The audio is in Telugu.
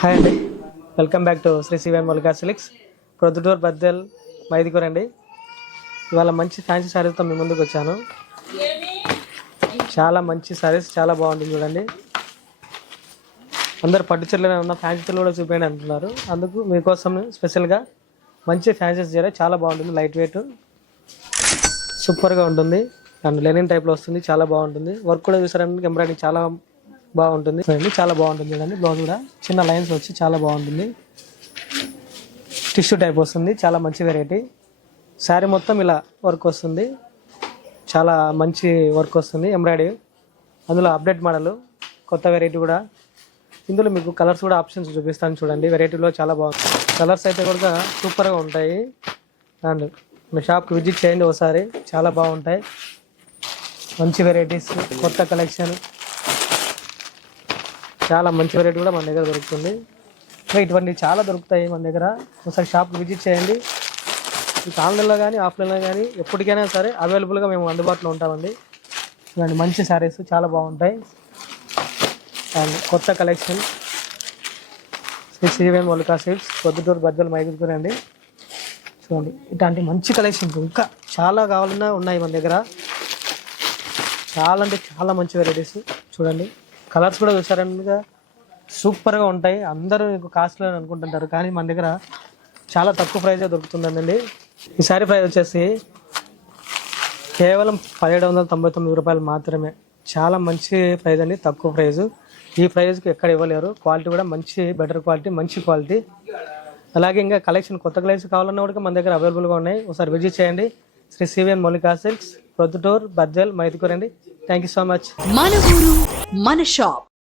హాయ్ అండి, welcome back to Shri CVN Mallika silks Proddatur Badvel Mydukur అండి. ఇవాళ మంచి ఫ్యాన్సీ శారీస్తో మీ ముందుకు వచ్చాను. చాలా మంచి శారీస్, చాలా బాగుంటుంది చూడండి. అందరు పట్టు చీరలోనే ఉన్న ఫ్యాన్సీ చీరలు కూడా చూపించండి అంటున్నారు. అందుకు మీకోసం స్పెషల్గా మంచి ఫ్యాన్సీస్ చీర చాలా బాగుంటుంది. లైట్ వెయిట్ సూపర్గా ఉంటుంది అండ్ లెనిన్ టైప్లో వస్తుంది. చాలా బాగుంటుంది. వర్క్ కూడా చూసారంటే ఎంబ్రాయిడింగ్ చాలా బాగుంటుంది. చాలా బాగుంటుంది చూడండి. బ్లౌజ్ కూడా చిన్న లైన్స్ వచ్చి చాలా బాగుంటుంది. టిష్యూ టైప్ వస్తుంది. చాలా మంచి వెరైటీ. శారీ మొత్తం ఇలా వర్క్ వస్తుంది. చాలా మంచి వర్క్ వస్తుంది ఎంబ్రాయిడరీ. అందులో అప్డేట్ మోడల్ కొత్త వెరైటీ కూడా. ఇందులో మీకు కలర్స్ కూడా ఆప్షన్స్ చూపిస్తాను చూడండి. వెరైటీలో చాలా బాగుంది. కలర్స్ అయితే కూడా సూపర్గా ఉంటాయి. అండ్ మీ షాప్కి విజిట్ చేయండి ఒకసారి, చాలా బాగుంటాయి. మంచి వెరైటీస్, కొత్త కలెక్షన్, చాలా మంచి వెరైటీ కూడా మన దగ్గర దొరుకుతుంది. ఇంకా ఇటువంటి చాలా దొరుకుతాయి మన దగ్గర. ఒకసారి షాప్కి విజిట్ చేయండి. మీకు ఆన్లైన్లో కానీ ఆఫ్లైన్లో కానీ ఎప్పటికైనా సరే అవైలబుల్గా మేము అందుబాటులో ఉంటామండి. ఇలాంటి మంచి శారీస్ చాలా బాగుంటాయి. అండ్ కొత్త collection Shri CVN Mallika silks Proddatur Badvel Mydukur అండి. చూడండి, ఇట్లాంటి మంచి కలెక్షన్స్ ఇంకా చాలా కావాలన్నా ఉన్నాయి మన దగ్గర. చాలా అంటే చాలా మంచి వెరైటీస్ చూడండి. కలర్స్ కూడా చూసారనగా సూపర్గా ఉంటాయి. అందరూ మీకు కాస్ట్లీ అని అనుకుంటుంటారు, కానీ మన దగ్గర చాలా తక్కువ ప్రైజే దొరుకుతుందండి. ఈ శారీ ప్రైస్ వచ్చేసి కేవలం 1799 రూపాయలు మాత్రమే. చాలా మంచి ప్రైజ్ అండి, తక్కువ ప్రైజు. ఈ ప్రైజ్కి ఎక్కడ ఇవ్వలేరు. క్వాలిటీ కూడా మంచి బెటర్ క్వాలిటీ, మంచి క్వాలిటీ. అలాగే ఇంకా కలెక్షన్, కొత్త కలెక్షన్ కావాలన్నా కూడా మన దగ్గర అవైలబుల్గా ఉన్నాయి. ఒకసారి విజిట్ చేయండి. శ్రీ సివిఎన్ మల్లికా సిల్క్స్ ప్రొద్దుటూరు బద్దెల్ మైదుకూర అండి. Thank you so much. మన ఊరు మన షాప్.